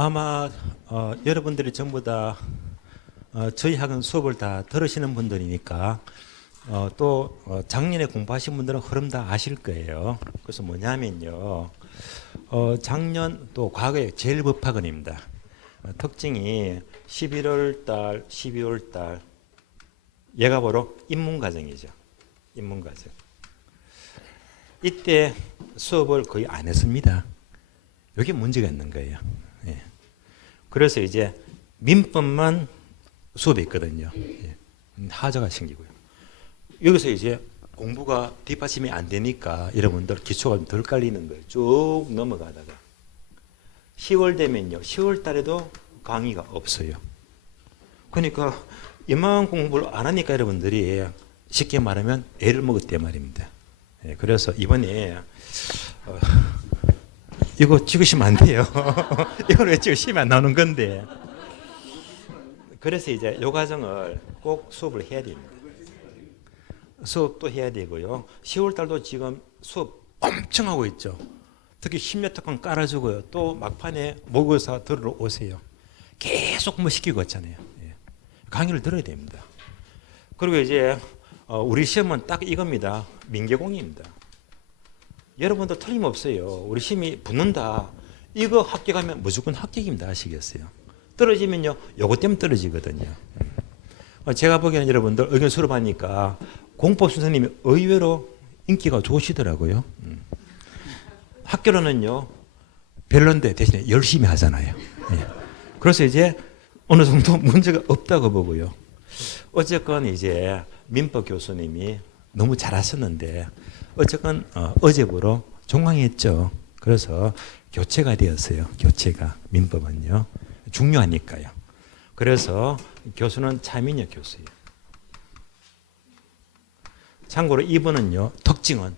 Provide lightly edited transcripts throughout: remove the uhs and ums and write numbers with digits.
아마 여러분들이 전부 다 저희 학원 수업을 다 들으시는 분들이니까 또 작년에 공부하신 분들은 흐름 다 아실 거예요. 그래서 뭐냐면요. 작년 또 과거에 제일 법학원입니다. 특징이 11월 달, 12월 달 얘가 바로 입문과정이죠. 입문과정. 이때 수업을 거의 안 했습니다. 여기 문제가 있는 거예요. 예. 그래서 이제 민법만 수업이 있거든요. 예. 하자가 생기고요. 여기서 이제 공부가 뒷받침이 안 되니까 여러분들 기초가 좀 덜 깔리는 거예요. 쭉 넘어가다가 10월 되면요. 10월 달에도 강의가 없어요. 그러니까 이만 공부를 안 하니까 여러분들이 쉽게 말하면 애를 먹었단 말입니다. 예. 그래서 이번에 이거 찍으시면 안 돼요. 이걸 왜 찍으시면 안 나오는 건데. 그래서 이제 이 과정을 꼭 수업을 해야 됩니다. 수업도 해야 되고요. 10월 달도 지금 수업 엄청 하고 있죠. 특히 심리학 특강 깔아주고요. 또 막판에 모의고사 들으러 오세요. 계속 뭐 시키고 있잖아요. 예. 강의를 들어야 됩니다. 그리고 이제 우리 시험은 딱 이겁니다. 민계공입니다. 여러분도 틀림없어요. 우리 시험이 붙는다. 이거 합격하면 무조건 합격입니다. 아시겠어요? 떨어지면요. 요것 때문에 떨어지거든요. 제가 보기에는 여러분들 의견 수업하니까 공법 선생님이 의외로 인기가 좋으시더라고요. 학교로는요. 별론데 대신에 열심히 하잖아요. 예. 그래서 이제 어느 정도 문제가 없다고 보고요. 어쨌건 이제 민법 교수님이 너무 잘하셨는데 어쨌건 어제부로 종강했죠. 그래서 교체가 되었어요. 교체가 민법은요. 중요하니까요. 그래서 교수는 차민혁 교수예요. 참고로 이분은요. 특징은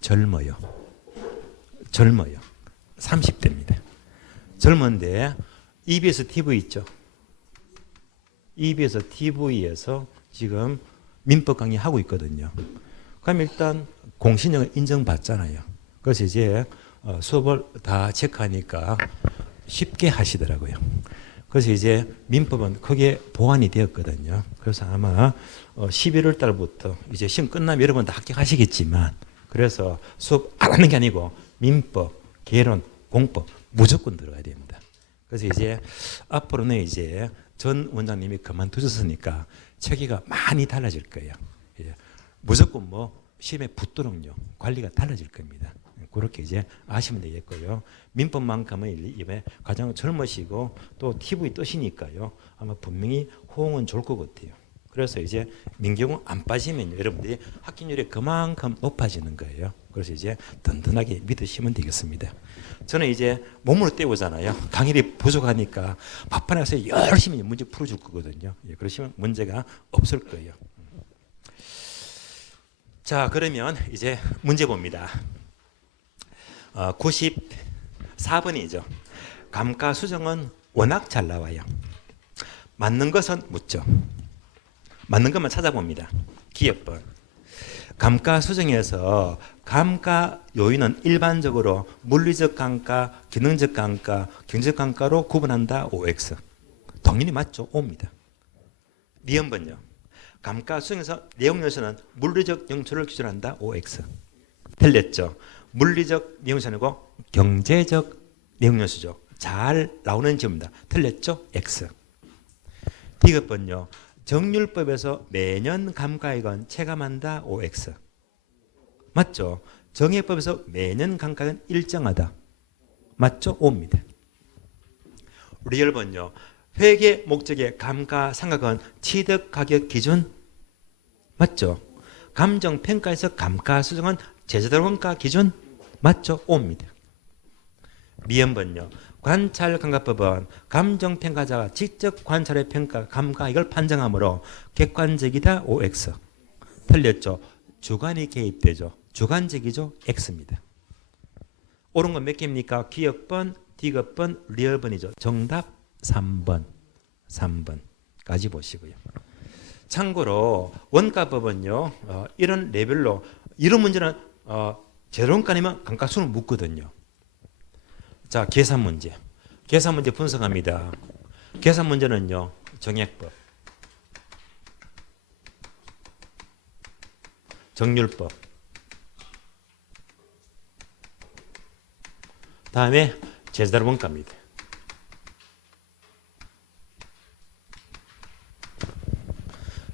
젊어요. 젊어요. 30대입니다. 젊은데 EBS TV 있죠. EBS TV에서 지금 민법 강의 하고 있거든요. 그럼 일단 공신력을 인정받잖아요. 그래서 이제 수업을 다 체크하니까 쉽게 하시더라고요. 그래서 이제 민법은 크게 보완이 되었거든요. 그래서 아마 11월 달부터 이제 시험 끝나면 여러분 다 합격하시겠지만 그래서 수업 안 하는 게 아니고 민법, 개론, 공법 무조건 들어가야 됩니다. 그래서 이제 앞으로는 이제 전 원장님이 그만두셨으니까 체계가 많이 달라질 거예요. 예. 무조건 뭐 시험에 붙도록요 관리가 달라질 겁니다. 그렇게 이제 아시면 되겠고요. 민법만큼은 이번에 가장 젊으시고 또 TV 뜨시니까요. 아마 분명히 호응은 좋을 것 같아요. 그래서 이제 민경은 안 빠지면요. 여러분들이 합격률이 그만큼 높아지는 거예요. 그래서 이제 든든하게 믿으시면 되겠습니다. 저는 이제 몸으로 때우잖아요. 강의를 부족하니까 밥판에 가서 열심히 문제 풀어줄 거거든요. 예, 그러시면 문제가 없을 거예요. 자, 그러면 이제 문제 봅니다. 94번이죠. 감가수정은 워낙 잘 나와요. 맞는 것은 묻죠. 맞는 것만 찾아봅니다. 기업번. 감가수정에서 감가 요인은 일반적으로 물리적 감가, 기능적 감가, 경제적 감가로 구분한다. OX. 당연히 맞죠. O입니다. 니은번요. 감가수정에서 내용 요소는 물리적 영토를 기준한다. OX. 틀렸죠. 물리적 내용 요소 아니고 경제적 내용 요소죠. 잘 나오는 지입니다. 틀렸죠. X. D급번요. 정률법에서 매년 감가액은 체감한다. OX. 맞죠? 정액법에서 매년 감가액은 일정하다. 맞죠? O입니다. 리얼번요. 회계 목적의 감가상각은 취득가격 기준 맞죠? 감정평가에서 감가수정은 제조원가 기준 맞죠? O입니다. 미연번요. 관찰감가법은 감정평가자가 직접 관찰의 평가, 감가액을 판정하므로 객관적이다. OX. 틀렸죠? 주관이 개입되죠. 주관적이죠? X입니다. 옳은 건 몇 개입니까? 기억번, D급번, 리얼번이죠. 정답 3번. 3번까지 보시고요. 참고로 원가법은요. 이런 레벨로 이런 문제는 제로원가 아니면 감가수는 묻거든요. 자, 계산 문제. 계산 문제 분석합니다. 계산 문제는요, 정액법, 정률법, 다음에 제자로 원가입니다.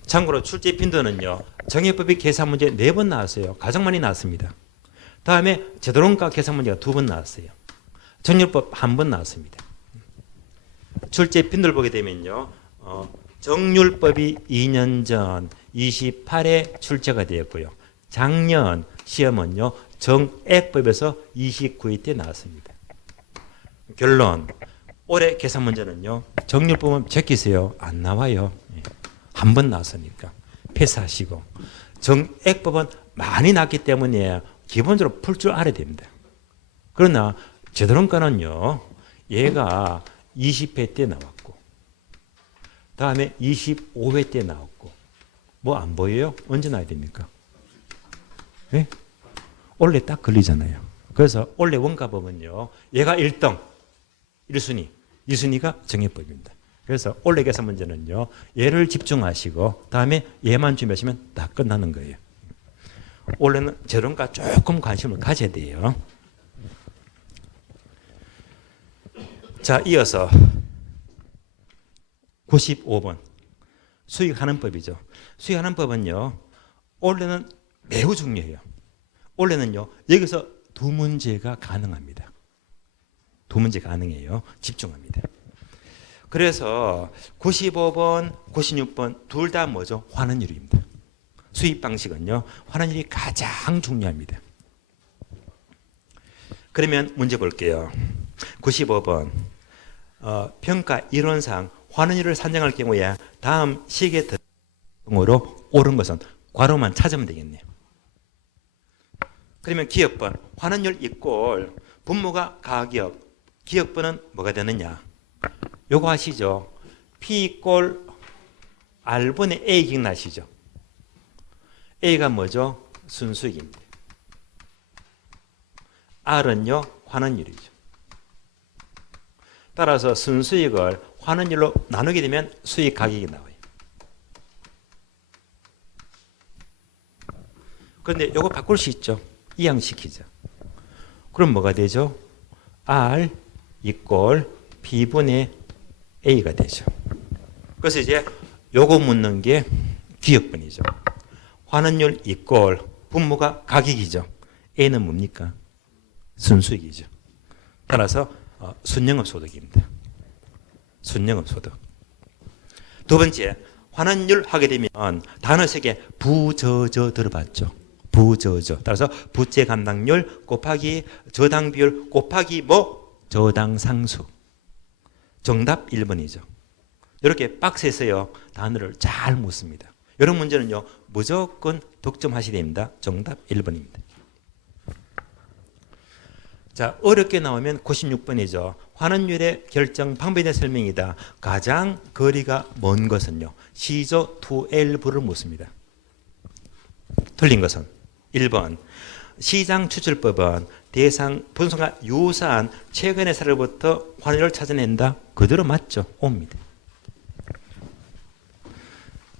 참고로 출제 빈도는요, 정액법이 계산 문제 4번 나왔어요. 가장 많이 나왔습니다. 다음에 제도론가 계산 문제가 2번 나왔어요. 정률법 1번 나왔습니다. 출제 빈도를 보게 되면요, 정률법이 2년 전 28회 출제가 되었고요. 작년 시험은요, 정액법에서 29회 때 나왔습니다. 결론, 올해 계산 문제는요, 정률법은 제끼세요. 안 나와요. 한 번 나왔으니까 패스하시고, 정액법은 많이 났기 때문에 기본적으로 풀 줄 알아야 됩니다. 그러나 제도론가는요, 얘가 20회 때 나왔고, 다음에 25회 때 나왔고, 뭐 안 보여요? 언제 나야 됩니까? 네? 원래 딱 걸리잖아요. 그래서 원래 원가법은요, 얘가 1등, 1순위, 2순위가 정액법입니다. 그래서 원래 계산 문제는요, 얘를 집중하시고 다음에 얘만 준비하시면 다 끝나는 거예요. 원래는 제도론가 조금 관심을 가져야 돼요. 자, 이어서 95번 수익하는 법이죠. 수익하는 법은요, 원래는 매우 중요해요. 원래는요, 여기서 2문제가 가능합니다. 2문제 가능해요. 집중합니다. 그래서 95번, 96번 둘 다 뭐죠? 환원율입니다. 수입 방식은요, 환원율이 가장 중요합니다. 그러면 문제 볼게요. 95번 평가 이론상 환원율을 산정할 경우에 다음 시계 등으로 옳은 것은 괄호만 찾으면 되겠네요. 그러면 기억번 환원율 이꼴 분모가 가격, 기억번은 뭐가 되느냐? 요거 아시죠? P 이꼴 R분의 A 기억나시죠? A가 뭐죠? 순수익입니다. R은요, 환원율이죠. 따라서 순수익을 환원율로 나누게 되면 수익 가격이 나와요. 그런데 요거 바꿀 수 있죠. 이항시키죠. 그럼 뭐가 되죠? R 이꼴 B분의 A가 되죠. 그래서 이제 요거 묻는 게 기억분이죠. 환원율 이꼴 분모가 가격이죠. A는 뭡니까? 순수익이죠. 따라서 순영업소득입니다. 순영업소득. 두 번째, 환원율 하게 되면 단어 3개 부저저 들어봤죠. 부저저. 따라서 부채 감당률 곱하기 저당 비율 곱하기 뭐? 저당 상수. 정답 1번이죠. 이렇게 박스에서요, 단어를 잘 묻습니다. 이런 문제는요, 무조건 독점하셔야 됩니다. 정답 1번입니다. 자, 어렵게 나오면 96번이죠. 환원율의 결정 방법에 대한 설명이다. 가장 거리가 먼 것은요, 시조 2L부를 묻습니다. 틀린 것은 1번 시장 추출법은 대상 분석과 유사한 최근의 사례로부터 환원율을 찾아낸다. 그대로 맞죠? 옵니다.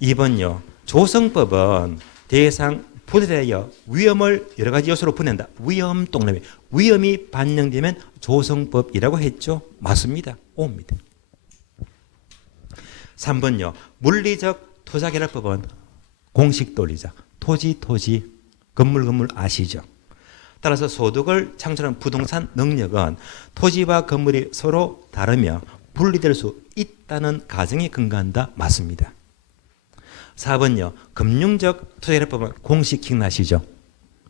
2번요. 조성법은 대상 부들에 대하여 위험을 여러 가지 요소로 보낸다. 위험 동남이 위험이 반영되면 조성법이라고 했죠. 맞습니다. 옵니다. 3번요. 물리적 투자결합법은 공식 논리자. 토지 건물 아시죠? 따라서 소득을 창출하는 부동산 능력은 토지와 건물이 서로 다르며 분리될 수 있다는 가정에 근거한다. 맞습니다. 4번요. 금융적 투자결합법은 공식 기억나시죠?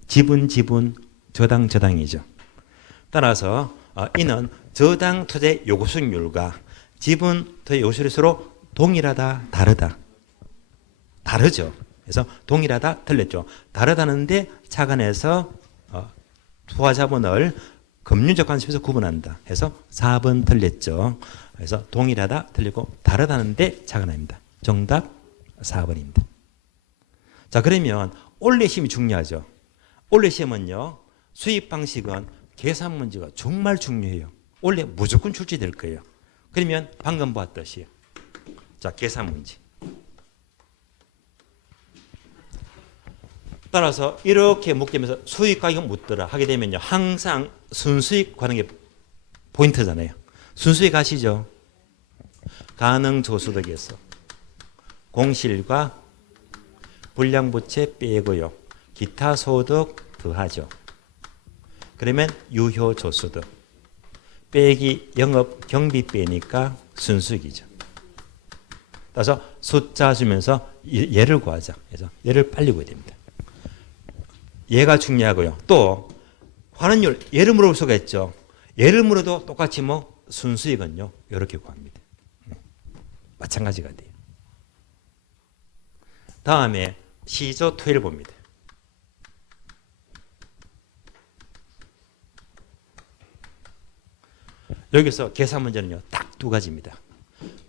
지분, 저당이죠. 따라서 이는 저당 투자 요구 수익률과 지분 투자 요구 수익률이 서로 동일하다, 다르다. 다르죠. 그래서 동일하다, 틀렸죠. 다르다는데 착안해서 투자자본을 금융적 관점에서 구분한다. 해서 4번 틀렸죠. 그래서 동일하다, 틀리고 다르다는데 착안합니다. 정답 4번입니다. 자, 그러면 올해 시험이 중요하죠. 올해 시험은요, 수입 방식은 계산 문제가 정말 중요해요. 원래 무조건 출제될 거예요. 그러면 방금 보았듯이 자, 계산 문제. 따라서 이렇게 묻기면서 수익 가격 묻더라 하게 되면요. 항상 순수익 가는 게 포인트잖아요. 순수익 아시죠? 가능조소득에서 공실과 불량부채 빼고요. 기타 소득 더하죠. 그러면 유효조소득 빼기 영업 경비 빼니까 순수익이죠. 따라서 숫자 주면서 얘를 구하자. 그래서 얘를 빨리 구해야 됩니다. 얘가 중요하고요. 또 환원율 얘를 물어볼 수가 있죠. 얘를 물어도 똑같이 뭐 순수익은요. 이렇게 구합니다. 마찬가지가 돼요. 다음에 시조 토의를 봅니다. 여기서 계산 문제는요. 딱 두 가지입니다.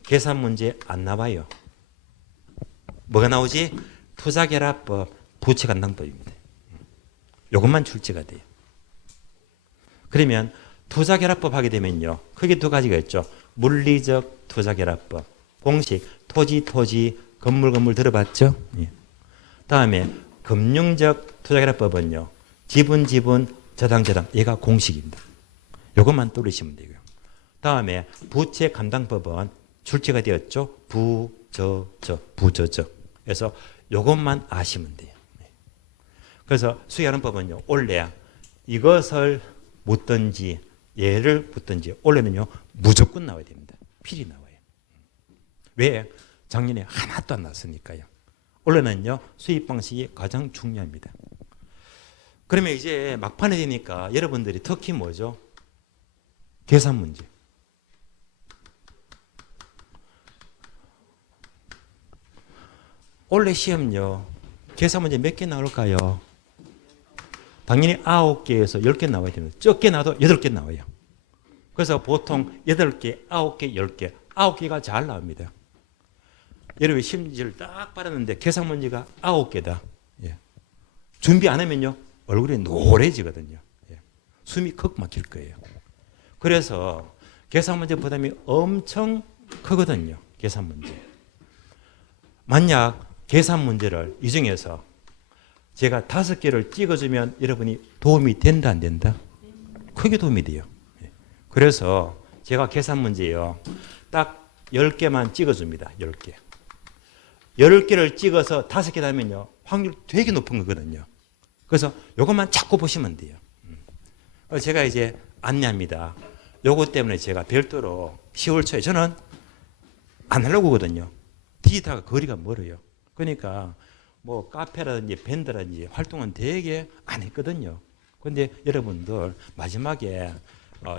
계산 문제 안 나와요. 뭐가 나오지? 투자결합법, 부채감당법입니다. 이것만 출제가 돼요. 그러면 투자결합법 하게 되면요. 크게 두 가지가 있죠. 물리적 투자결합법, 공식, 토지, 건물 들어봤죠? 예. 다음에 금융적 투자결합법은요. 지분, 저당. 얘가 공식입니다. 이것만 뚫으시면 되고요. 다음에 부채 감당법은 출제가 되었죠. 부저저. 그래서 이것만 아시면 돼요. 그래서 수의하는법은요. 원래 이것을 묻든지 얘를 묻든지 원래는요. 무조건 나와야 됩니다. 필히 나와요. 왜? 작년에 하나도 안 났으니까요. 원래는요. 수입 방식이 가장 중요합니다. 그러면 이제 막판에 되니까 여러분들이 특히 뭐죠? 계산 문제. 원래 시험요. 계산 문제 몇 개 나올까요? 당연히 9개에서 10개 나와야 됩니다. 적게 나도 8개 나와요. 그래서 보통 8개, 9개, 10개, 9개가 잘 나옵니다. 여러분 심지를 딱 바랐는데 계산 문제가 9개다. 예. 준비 안 하면요. 얼굴이 노래지거든요. 예. 숨이 컥 막힐 거예요. 그래서 계산 문제 부담이 엄청 크거든요. 계산 문제. 만약 계산 문제를 이 중에서 제가 5개를 찍어주면 여러분이 도움이 된다 안 된다? 크게 도움이 돼요. 그래서 제가 계산 문제요. 딱 10개만 찍어줍니다. 10개. 10개를 찍어서 5개 나면요. 확률 되게 높은 거거든요. 그래서 이것만 자꾸 보시면 돼요. 제가 이제 안내합니다. 요거 때문에 제가 별도로 10월 초에 저는 아날로그거든요. 디지털과 거리가 멀어요. 그러니까 뭐 카페라든지 밴드라든지 활동은 되게 안 했거든요. 그런데 여러분들 마지막에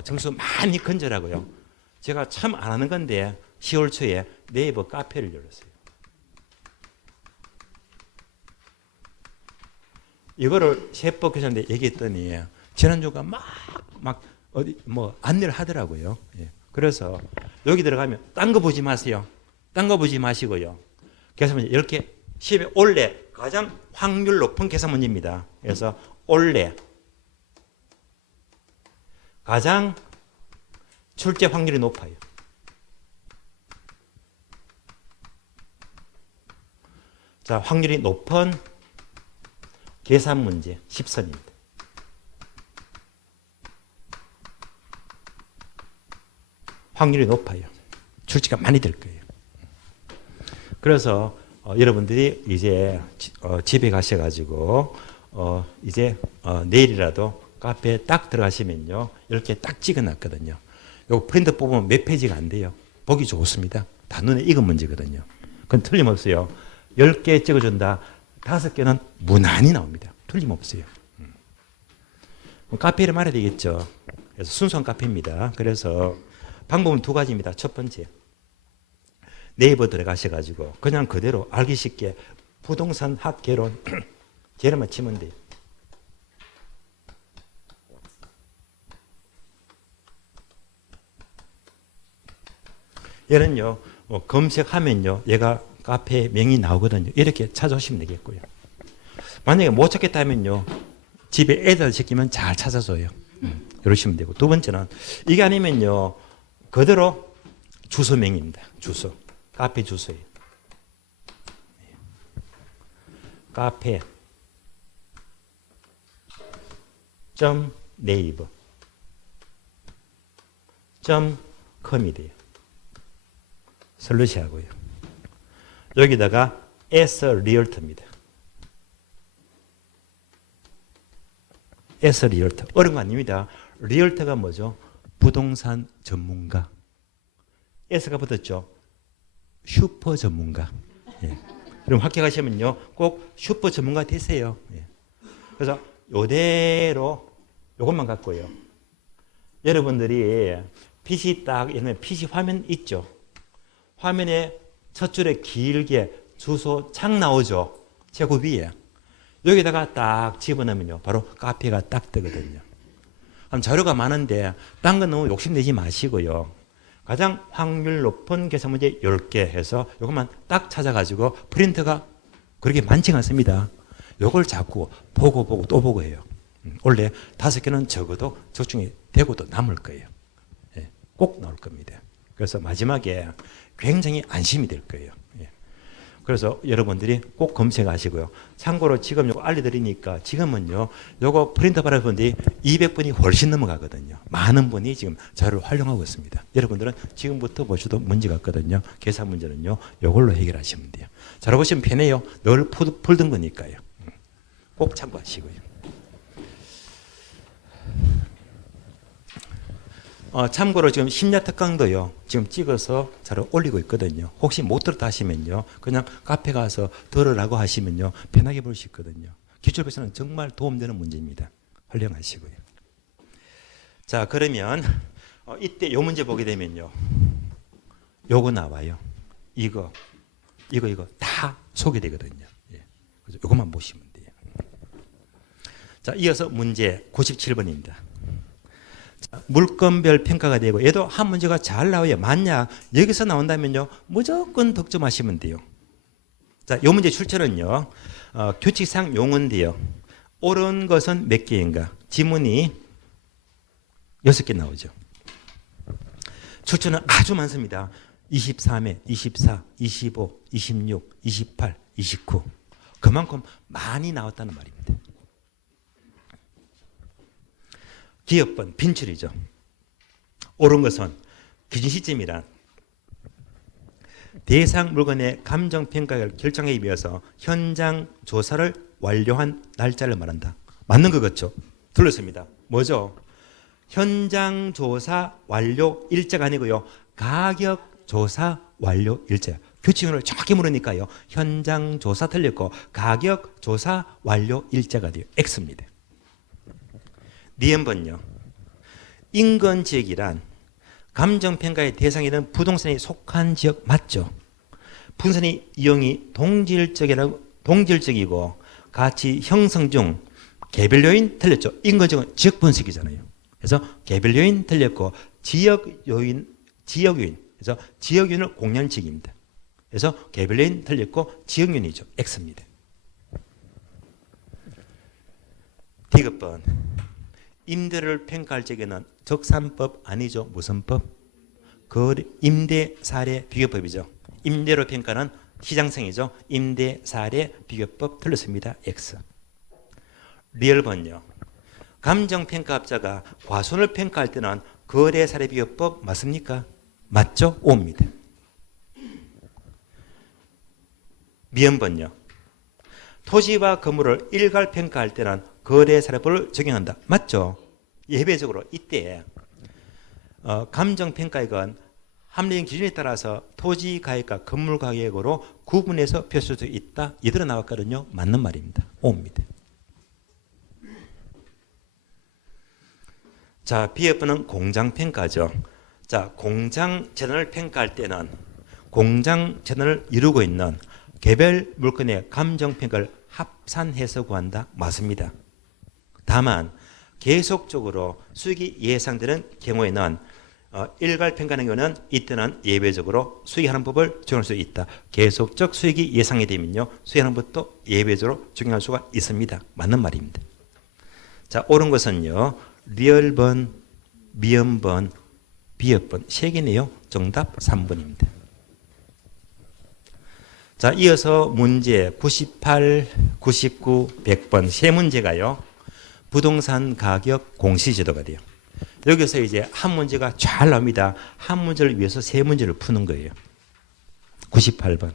점수 많이 건져라고요. 제가 참 안 하는 건데 10월 초에 네이버 카페를 열었어요. 이거를 세법 교사한테 얘기했더니 지난주가 막 어디 뭐 안내를 하더라고요. 예. 그래서 여기 들어가면 딴 거 보지 마세요. 딴 거 보지 마시고요. 계산 문제 이렇게 시험에 올해 가장 확률 높은 계산 문제입니다. 그래서 올해 가장 출제 확률이 높아요. 자, 확률이 높은 계산 문제 10선입니다. 확률이 높아요. 출제가 많이 될 거예요. 그래서 여러분들이 이제 집에 가셔가지고 이제 내일이라도 카페에 딱 들어가시면요. 이렇게 딱 찍어놨거든요. 요거 프린트 뽑으면 몇 페이지가 안 돼요. 보기 좋습니다. 다 눈에 익은 문제거든요. 그건 틀림없어요. 10개 찍어준다. 5개는 무난히 나옵니다. 틀림없어요. 카페 이름 알아야 되겠죠. 그래서 순수한 카페입니다. 그래서 방법은 두 가지입니다. 첫 번째, 네이버 들어가셔가지고 그냥 그대로 알기 쉽게 부동산 학개론 제로만 치면 돼요. 얘는요, 검색하면요, 얘가 카페 명이 나오거든요. 이렇게 찾아오시면 되겠고요. 만약에 못 찾겠다면요, 집에 애들 시키면 잘 찾아줘요. 이러시면 되고, 두 번째는 이게 아니면요 그대로 주소명입니다. 주소, 카페 주소예요. 카페 점 네이버 점 컴이 돼요. 슬러시 하고요. 여기다가 as a realtor입니다. as a realtor. 어려운 거 아닙니다. 리얼터가 뭐죠? 부동산 전문가. s가 붙었죠. 슈퍼 전문가. 예. 그럼 합격하시면요 꼭 슈퍼 전문가 되세요. 예. 그래서 이대로 이것만 갖고요. 여러분들이 PC 딱 옛날에 PC 화면 있죠. 화면에 첫 줄에 길게 주소 창 나오죠. 제곱 위에. 여기다가 딱 집어넣으면요 바로 카페가 딱 뜨거든요. 그럼 자료가 많은데 딴 건 너무 욕심내지 마시고요. 가장 확률 높은 계산 문제 10개 해서 이것만 딱 찾아가지고 프린트가 그렇게 많지 않습니다. 이걸 자꾸 보고 또 보고 해요. 원래 5개는 적어도 적중이 되고도 남을 거예요. 예, 꼭 나올 겁니다. 그래서 마지막에 굉장히 안심이 될 거예요. 예. 그래서 여러분들이 꼭 검색하시고요. 참고로 지금 이거 알려드리니까 지금은요, 요거 프린터 받아본뒤 200분이 훨씬 넘어가거든요. 많은 분이 지금 자료를 활용하고 있습니다. 여러분들은 지금부터 보셔도 문제가 없거든요. 계산 문제는요, 요걸로 해결하시면 돼요. 자료 보시면 편해요. 늘 풀던 거니까요. 꼭 참고하시고요. 참고로 지금 심야 특강도요, 지금 찍어서 자료 올리고 있거든요. 혹시 못 들었다 하시면요, 그냥 카페 가서 들으라고 하시면요, 편하게 볼 수 있거든요. 기출에서는 정말 도움되는 문제입니다. 활용하시고요. 자, 그러면, 이때 요 문제 보게 되면요, 요거 나와요. 이거 다 소개되거든요. 예. 그래서 요것만 보시면 돼요. 자, 이어서 문제 97번입니다. 물건별 평가가 되고 얘도 한 문제가 잘 나와요. 만약 여기서 나온다면요 무조건 득점하시면 돼요. 자, 이 문제 출처는요 규칙상 용어인데요. 옳은 것은 몇 개인가? 지문이 6개 나오죠. 출처는 아주 많습니다. 23회, 24, 25, 26, 28, 29 그만큼 많이 나왔다는 말입니다. 기업번 빈출이죠. 옳은 것은 기준 시점이란 대상 물건의 감정평가를 결정하기 위해서 현장 조사를 완료한 날짜를 말한다. 맞는 것 같죠? 틀렸습니다. 뭐죠? 현장 조사 완료 일자가 아니고요. 가격 조사 완료 일자. 규칙을 정확히 물으니까요. 현장 조사 틀렸고 가격 조사 완료 일자가 돼요. X입니다. 니은번요. 인근 지역이란 감정평가의 대상이 되는 부동산이 속한 지역 맞죠? 부동산의 이용이 동질적이고 가치 형성 중 개별 요인 틀렸죠? 인근 지역은 지역 분석이잖아요. 그래서 개별 요인 틀렸고 지역 요인 그래서 지역 요인을 공유한 지역입니다. 그래서 개별 요인 틀렸고 지역 요인이죠. X입니다. D급번. 임대를 평가할 적에는 적산법 아니죠. 무슨 법? 임대 사례 비교법이죠. 임대료 평가는 시장성이죠. 임대 사례 비교법 틀렸습니다. X. 리얼번요. 감정평가업자가 과손을 평가할 때는 거래 사례 비교법 맞습니까? 맞죠? O입니다. 미연번요. 토지와 건물을 일괄 평가할 때는 거래 사례법을 적용한다. 맞죠? 예외적으로 이때 감정평가액은 합리적인 기준에 따라서 토지 가격과 건물 가격으로 구분해서 표시할 수 있다. 이대로 나왔거든요. 맞는 말입니다. O입니다. 자, B번은 공장평가죠. 자, 공장 재단을 평가할 때는 공장 재단을 이루고 있는 개별 물건의 감정평가를 합산해서 구한다. 맞습니다. 다만 계속적으로 수익이 예상되는 경우에는 일괄 평가하는 경우는 이때는 예외적으로 수익하는 법을 적용할 수 있다. 계속적 수익이 예상이 되면요, 수익하는 법도 예외적으로 적용할 수가 있습니다. 맞는 말입니다. 자, 옳은 것은요, 리얼번, 미음번, 비읍번 3개네요. 정답 3번입니다. 자, 이어서 문제 98, 99, 100번 세 문제가요. 부동산 가격 공시제도가 돼요. 여기서 이제 한 문제가 잘 나옵니다. 한 문제를 위해서 세 문제를 푸는 거예요. 98번.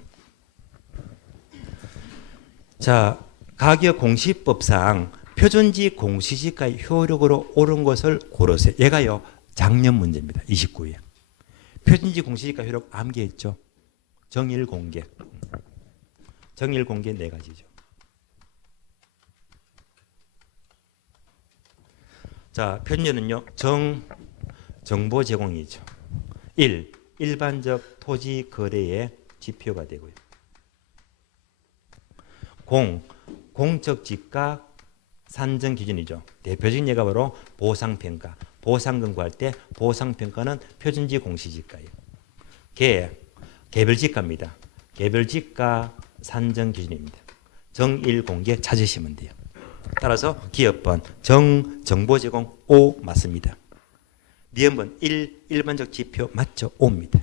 자, 가격 공시법상 표준지 공시지가의 효력으로 옳은 것을 고르세요. 얘가요, 작년 문제입니다. 29회. 표준지 공시지가 효력 암기했죠? 정일 공개. 정일 공개 4가지죠. 자, 표준지는요, 정보 제공이죠. 1. 일반적 토지 거래의 지표가 되고요. 공적 지가 산정 기준이죠. 대표적인 예가 바로 보상평가. 보상금 구할 때 보상평가는 표준지 공시지가예요. 개별지가입니다. 개별지가 산정 기준입니다. 정일 공개 찾으시면 돼요. 따라서 기업번 정보 제공 O 맞습니다. 미음번 1 일반적 지표 맞죠? O입니다.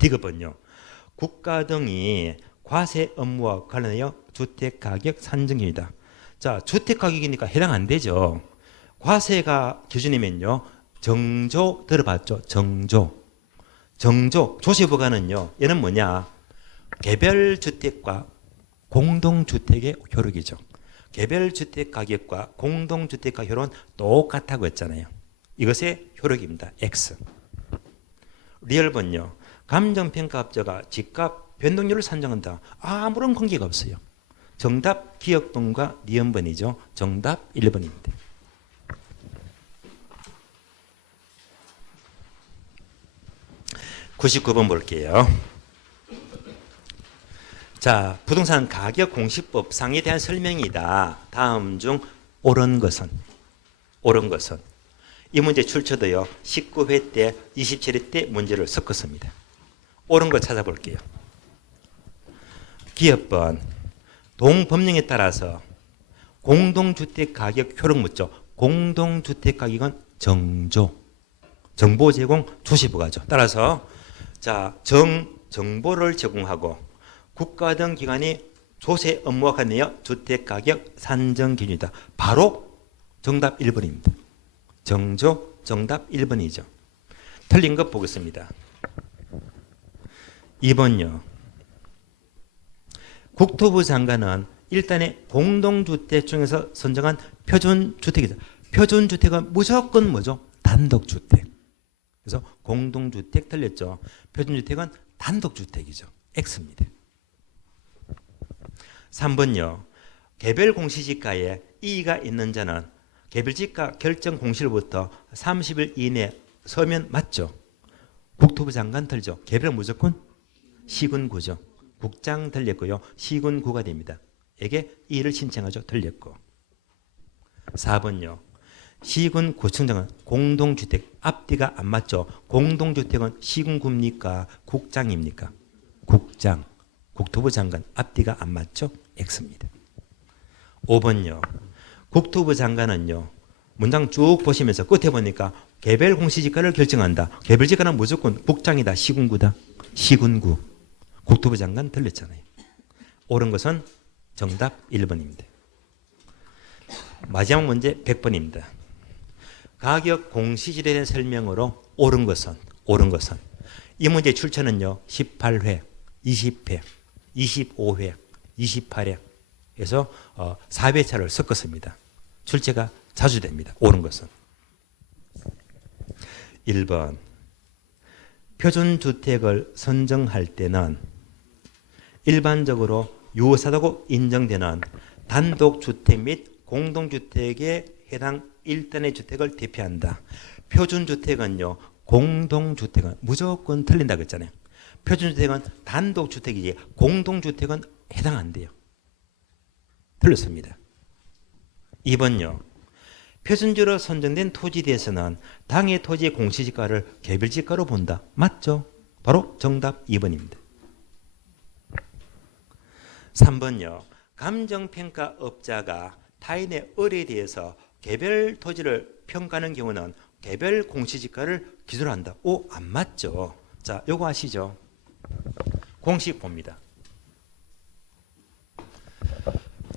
디귿번요. 국가 등이 과세 업무와 관련하여 주택가격 산정기준이다. 자, 주택가격이니까 해당 안 되죠. 과세가 기준이면요. 정조 들어봤죠? 정조. 조세부과는요. 얘는 뭐냐? 개별주택과 공동주택의 효력이죠. 개별주택 가격과 공동주택 가격 효력은 똑같다고 했잖아요. 이것의 효력입니다. X. 리얼번요. 감정평가업자가 집값 변동률을 산정한다. 아무런 관계가 없어요. 정답 기억번과 니은번이죠. 정답 1번입니다. (99번) 볼게요. 자, 부동산 가격 공시법상에 대한 설명이다. 다음 중 옳은 것은 이 문제 출처도요. 19회 때 27회 때 문제를 섞었습니다. 옳은 거 찾아볼게요. 기업번 동법령에 따라서 공동주택 가격 효력 묻죠. 공동주택 가격은 정보 제공 조세부과죠. 따라서 자, 정보를 제공하고 국가 등 기관이 조세 업무와 관련하여 주택가격 산정 기준이다. 바로 정답 1번입니다. 정조 정답 1번이죠. 틀린 것 보겠습니다. 2번요. 국토부 장관은 일단의 공동주택 중에서 선정한 표준주택이다. 표준주택은 무조건 뭐죠? 단독주택. 그래서 공동주택 틀렸죠. 표준주택은 단독주택이죠. X입니다. 3번요. 개별 공시지가에 이의가 있는 자는 개별지가 결정 공시일부터 30일 이내 서면 맞죠? 국토부 장관 틀죠. 개별 무조건 시군구죠. 국장 틀렸고요. 시군구가 됩니다. 에게 이의를 신청하죠. 틀렸고. 4번요. 시군구청장은 공동주택 앞뒤가 안 맞죠. 공동주택은 시군구입니까? 국장입니까? 국장. 국토부 장관 앞뒤가 안 맞죠? X입니다. 5번요. 국토부 장관은요. 문장 쭉 보시면서 끝에 보니까 개별 공시지가를 결정한다. 개별지가는 무조건 국장이다. 시군구다. 시군구. 국토부 장관 틀렸잖아요. 옳은 것은 정답 1번입니다. 마지막 문제 100번입니다. 가격 공시지에 대한 설명으로 옳은 것은 이 문제 출처는요. 18회, 20회, 25회, 28회 그래서 4회차를 섞었습니다. 출제가 자주 됩니다. 옳은 것은 1번 표준주택을 선정할 때는 일반적으로 유사하다고 인정되는 단독주택 및 공동주택에 해당 일단의 주택을 대표한다. 표준주택은요. 공동주택은 무조건 틀린다고 했잖아요. 표준주택은 단독주택이지 공동주택은 해당 안 돼요. 틀렸습니다. 2번요. 표준지로 선정된 토지에 대해서는 당해 토지의 공시지가를 개별지가로 본다. 맞죠? 바로 정답 2번입니다. 3번요. 감정평가업자가 타인의 을에 대해서 개별 토지를 평가하는 경우는 개별 공시지가를 기준으로 한다. 오, 안 맞죠. 자, 요거 아시죠? 공식 봅니다.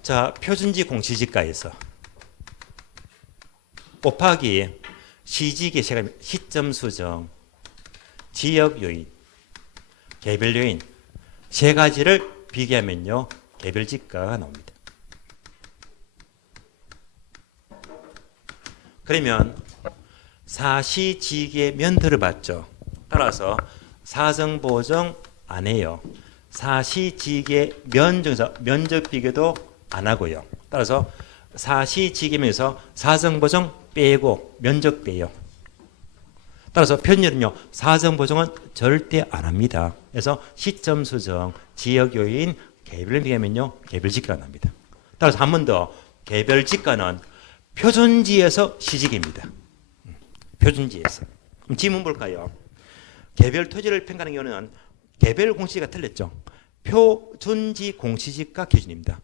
자, 표준지 공시지가에서 곱하기 시지계 시점 수정, 지역 요인, 개별 요인 세 가지를 비교하면요 개별지가가 나옵니다. 그러면 사시지계 면 들어봤죠. 따라서 사정보정 안 해요. 사시지계 면 중에서 면적 비교도 안 하고요. 따라서 사시지계면에서 사정보정 빼고 면적 빼요. 따라서 편의는요 사정보정은 절대 안 합니다. 그래서 시점 수정, 지역 요인, 개별 비교하면요 개별지가가 납니다. 따라서 한 번 더 개별지가는 표준지에서 시직입니다. 표준지에서. 그럼 지문 볼까요? 개별 토지를 평가하는 경우는 개별 공시지가 틀렸죠. 표준지 공시지가 기준입니다.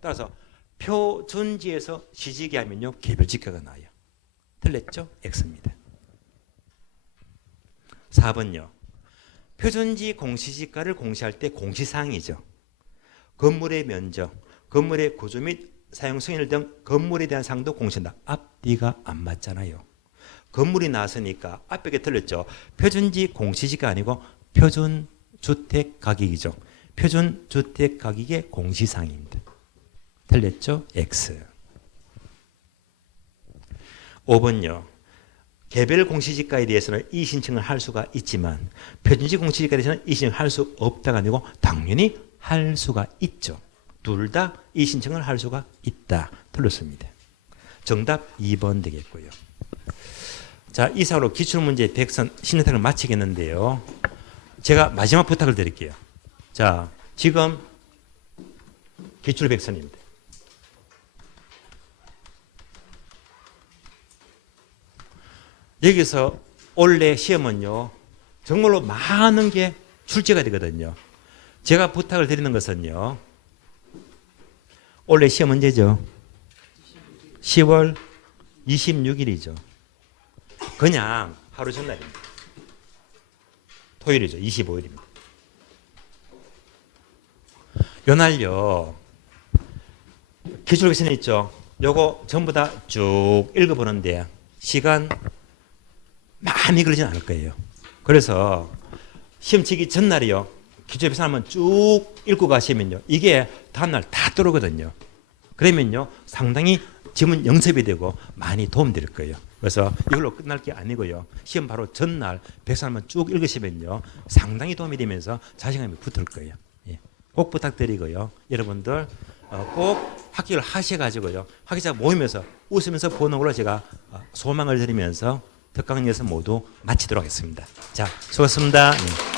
따라서 표준지에서 시직이 하면요 개별지가가 나와요. 틀렸죠? X입니다. 4번요. 표준지 공시지가를 공시할 때 공시사항이죠. 건물의 면적, 건물의 구조 및 사용 승인 등 건물에 대한 사항도 공시한다. 앞뒤가 안 맞잖아요. 건물이 나왔으니까 앞에 틀렸죠. 표준지 공시지가 아니고 표준주택가격이죠. 표준주택가격의 공시사항입니다. 틀렸죠? X. 5번요. 개별 공시지가에 대해서는 이의신청을 할 수가 있지만 표준지 공시지가에 대해서는 이의신청을 할 수 없다가 아니고 당연히 할 수가 있죠. 둘 다 이의신청을 할 수가 있다. 틀렸습니다. 정답 2번 되겠고요. 자, 이상으로 기출문제 대학선 신뢰탁을 마치겠는데요. 제가 마지막 부탁을 드릴게요. 자, 지금 기출 백선입니다. 여기서 올해 시험은요 정말로 많은 게 출제가 되거든요. 제가 부탁을 드리는 것은요 올해 시험 언제죠? 10월 26일이죠. 그냥 하루 전날입니다. 토요일이죠. 25일입니다. 요날요 기출 백선 있죠. 요거 전부 다 쭉 읽어보는데 시간 많이 걸리진 않을 거예요. 그래서 시험 치기 전날이요. 기출 백선 한번 쭉 읽고 가시면요. 이게 다음날 다 들어오거든요. 그러면요. 상당히 지문 영습이 되고 많이 도움될 거예요. 그래서 이걸로 끝날 게 아니고요. 시험 바로 전날 백선 한번 쭉 읽으시면요. 상당히 도움이 되면서 자신감이 붙을 거예요. 예. 꼭 부탁드리고요. 여러분들 꼭 합격을 하셔가지고요. 합격자 모이면서 웃으면서 보는 걸로 제가 소망을 드리면서 특강 연습 모두 마치도록 하겠습니다. 자, 수고하셨습니다. 네.